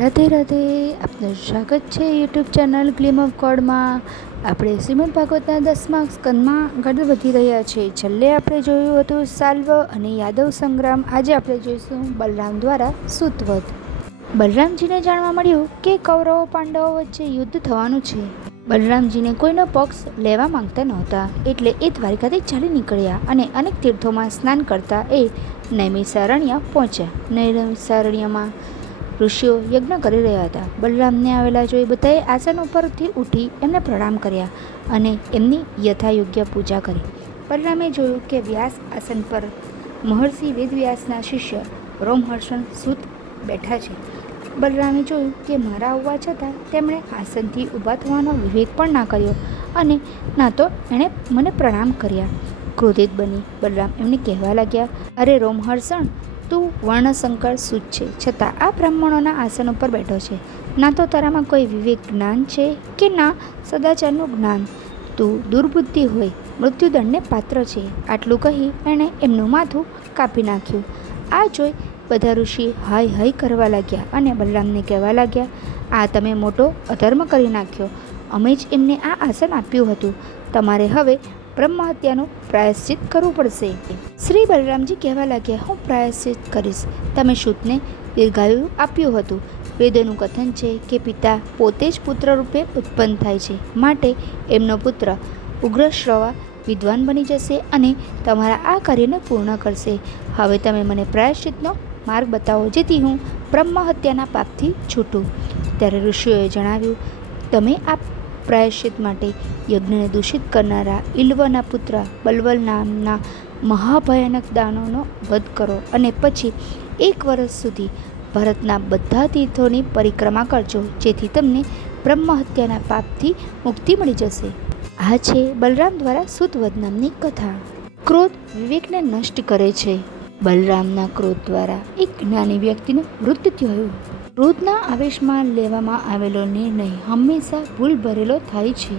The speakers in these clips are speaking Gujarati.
રાધે રાધે, આપનું સ્વાગત છે યુટ્યુબ ચેનલ ગ્લીમ ઓફ ગોડમાં. આપણે શ્રીમદ ભાગવતના 10મા સ્કંદમાં આગળ વધી રહ્યા છે. છેલ્લે આપણે જોયું હતું સાલ્વ અને યાદવ સંગ્રામ. આજે આપણે જોઈશું બલરામ દ્વારા સૂતવધ. બલરામજીને જાણવા મળ્યું કે કૌરવો પાંડવો વચ્ચે યુદ્ધ થવાનું છે. બલરામજીને કોઈનો પક્ષ લેવા માંગતા નહોતા, એટલે એ દ્વારિકાથી ચાલી નીકળ્યા અને અનેક તીર્થોમાં સ્નાન કરતા એ નૈમિષારણ્ય પહોંચ્યા. નૈમિષારણ્યમાં ઋષિઓ યજ્ઞ કરી રહ્યા હતા. બલરામને આવેલા જોઈ બધાએ આસન ઉપરથી ઉઠી એમને પ્રણામ કર્યા અને એમની યથાયોગ્ય પૂજા કરી. બલરામે જોયું કે વ્યાસ આસન પર મહર્ષિ વેદવ્યાસના શિષ્ય રોમહર્ષણ સૂત બેઠા છે. બલરામે જોયું કે મારા આવવા છતાં તેમણે આસનથી ઊભા થવાનો વિવેક પણ ના કર્યો અને ના તો એણે મને પ્રણામ કર્યા. ક્રોધિત બની બલરામ એમને કહેવા લાગ્યા, અરે રોમહર્ષણ, તું વર્ણશંકર સૂત છે, છતાં આ બ્રાહ્મણોના આસન ઉપર બેઠો છે. ના તો તારામાં કોઈ વિવેક જ્ઞાન છે કે ના સદાચારનું જ્ઞાન. તું દુર્બુદ્ધિ હોય, મૃત્યુદંડને પાત્ર છે. આટલું કહી એણે એમનું માથું કાપી નાખ્યું. આ જોઈ બધા ઋષિ હાય હાય કરવા લાગ્યા અને બલરામને કહેવા લાગ્યા, આ તમે મોટો અધર્મ કરી નાખ્યો. અમે જ એમને આ આસન આપ્યું હતું. તમારે હવે બ્રહ્મહત્યાનું પ્રાયશ્ચિત કરવું પડશે. શ્રી બલરામજી કહેવા લાગ્યા, હું પ્રાયશ્ચિત કરીશ. તમે સૂતને દીર્ઘાયુ આપ્યું હતું. વેદોનું કથન છે કે પિતા પોતે જ પુત્ર રૂપે ઉત્પન્ન થાય છે, માટે એમનો પુત્ર ઉગ્રશ્રવા વિદ્વાન બની જશે અને તમારા આ કાર્યને પૂર્ણ કરશે. હવે તમે મને પ્રાયશ્ચિતનો માર્ગ બતાવો, જેથી હું બ્રહ્મહત્યાના પાપથી છૂટું. ત્યારે ઋષિઓએ જણાવ્યું, તમે આ પ્રાયશ્ચિત માટે યજ્ઞને દૂષિત કરનારા ઇલ્વના પુત્ર બલવલ નામના મહાભયાનક દાનવનો વધ કરો અને પછી 1 વર્ષ સુધી ભારતના બધા તીર્થોની પરિક્રમા કરજો, જેથી તમને બ્રહ્મહત્યાના પાપથી મુક્તિ મળી જશે. આ છે બલરામ દ્વારા સૂતવધ નામની કથા. ક્રોધ વિવેકને નષ્ટ કરે છે. બલરામના ક્રોધ દ્વારા એક જ્ઞાની વ્યક્તિનું મૃત્યુ થયું. ક્રોધના આવેશમાં લેવામાં આવેલો નિર્ણય હંમેશા ભૂલ ભરેલો થાય છે.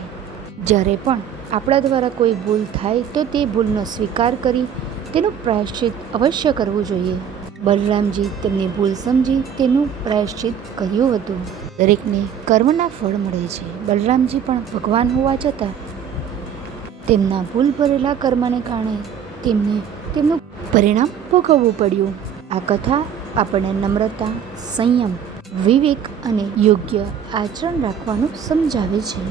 જ્યારે પણ આપણા દ્વારા કોઈ ભૂલ થાય તો તે ભૂલનો સ્વીકાર કરી તેનું પ્રાયશ્ચિત અવશ્ય કરવું જોઈએ. બલરામજી તેમની ભૂલ સમજી તેનું પ્રાયશ્ચિત કર્યું હતું. દરેકને કર્મના ફળ મળે છે. બલરામજી પણ ભગવાન હોવા છતાં તેમના ભૂલ ભરેલા કર્મને કારણે તેમનું પરિણામ ભોગવવું પડ્યું. આ કથા આપણને નમ્રતા, સંયમ, વિવેક અને યોગ્ય આચરણ રાખવાનું સમજાવે છે.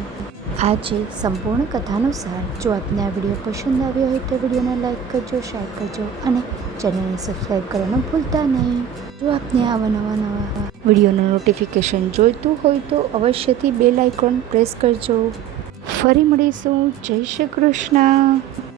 આ છે સંપૂર્ણ કથાનો સાર. જો આપને આ વિડીયો પસંદ આવ્યો હોય તો વિડીયોને લાઈક કરજો, શેર કરજો અને ચેનલને સબસ્ક્રાઈબ કરવાનું ભૂલતા નહીં. જો આપને આવા નવા વિડીયોનું નોટિફિકેશન જોઈતું હોય તો અવશ્યથી બેલ આઇકોન પ્રેસ કરજો. ફરી મળીશું. જય શ્રી કૃષ્ણ.